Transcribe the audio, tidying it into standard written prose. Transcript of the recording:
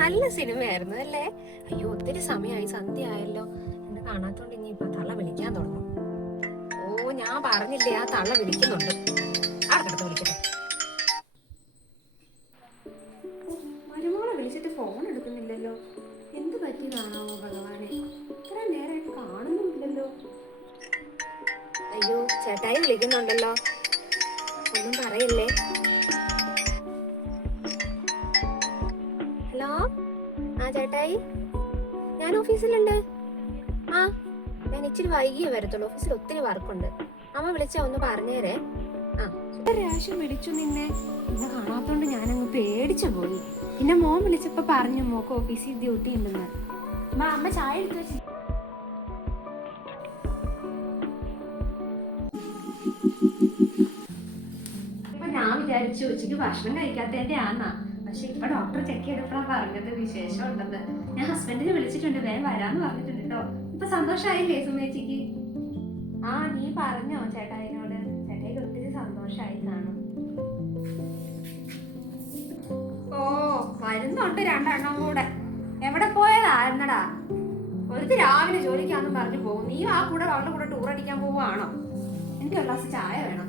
നല്ല സിനിമയായിരുന്നു അല്ലേ? അയ്യോ, ഒത്തിരി സമയമായി, സന്ധ്യ ആയല്ലോ. എന്നെ കാണാത്തോണ്ട് ഇനി ഇപ്പൊ തള്ള വിളിക്കാൻ തുടങ്ങും. ഓ, ഞാൻ പറഞ്ഞില്ലേ, ആ തള്ള വിളിക്കുന്നുണ്ട്. ആർക്കടുത്ത് വിളിക്കട്ടെ. മരുമോളെ വിളിച്ചിട്ട് ഫോൺ എടുക്കുന്നില്ലല്ലോ. എന്ത് പറ്റിയതാണോ ഭഗവാനെ? ഇത്ര നേരമായിട്ട് കാണുന്നുമില്ലല്ലോ. അയ്യോ, ചേട്ടായി വിളിക്കുന്നുണ്ടല്ലോ. ഒന്നും പറയല്ലേ. ഹലോ, ആ ചേട്ടായി, ഞാൻ ഓഫീസിലുണ്ട്. ആ, ഞാൻ ഇച്ചിരി വൈകിയേ വരത്തുള്ളൂ. ഓഫീസിൽ ഒത്തിരി വർക്കുണ്ട്. അമ്മ വിളിച്ചാ ഒന്ന് പറഞ്ഞേരേ. ആ, പ്രാവശ്യം വിളിച്ചു നിന്നെ. ഇന്ന് കാണാത്തോണ്ട് ഞാനങ്ങ് പേടിച്ചു പോയി. പിന്നെ മോൻ വിളിച്ചപ്പോ പറഞ്ഞു മോക്ക് ഓഫീസിൽ ഡ്യൂട്ടി ഉണ്ടെന്ന്. അമ്മ ചായ എടുത്തു വെച്ചു. ഇപ്പൊ ഞാൻ വിചാരിച്ചു ഉച്ചയ്ക്ക് ഭക്ഷണം കഴിക്കാത്തതിന്റെ ആന്നാ. പക്ഷെ ഇപ്പൊ ഡോക്ടർ ചെക്ക് ചെയ്തപ്പോഴാണ് പറഞ്ഞത് വിശേഷം ഉണ്ടെന്ന്. ഞാൻ ഹസ്ബൻഡിനെ വിളിച്ചിട്ടുണ്ട്, വേഗം വരാന്ന് പറഞ്ഞിട്ടുണ്ട് കേട്ടോ. ഇപ്പൊ സന്തോഷായില്ലേ സുമേച്ചിക്ക്? ആ, നീ പറഞ്ഞോ ചേട്ടായിനോട്? ചേട്ടായിക്ക് ഒത്തിരി സന്തോഷായി കാണും. ഓ, വരുന്നുണ്ട് രണ്ടെണ്ണം കൂടെ. എവിടെ പോയതായിരുന്നടാ? ഒരുത്തി രാവിലെ ജോലിക്കാന്നും പറഞ്ഞു പോകും. നീ ആ കൂടെ അവളുടെ കൂടെ ടൂർ അടിക്കാൻ പോവാണോ? എനിക്ക് ഒരു ഗ്ലാസ് ചായ വേണം.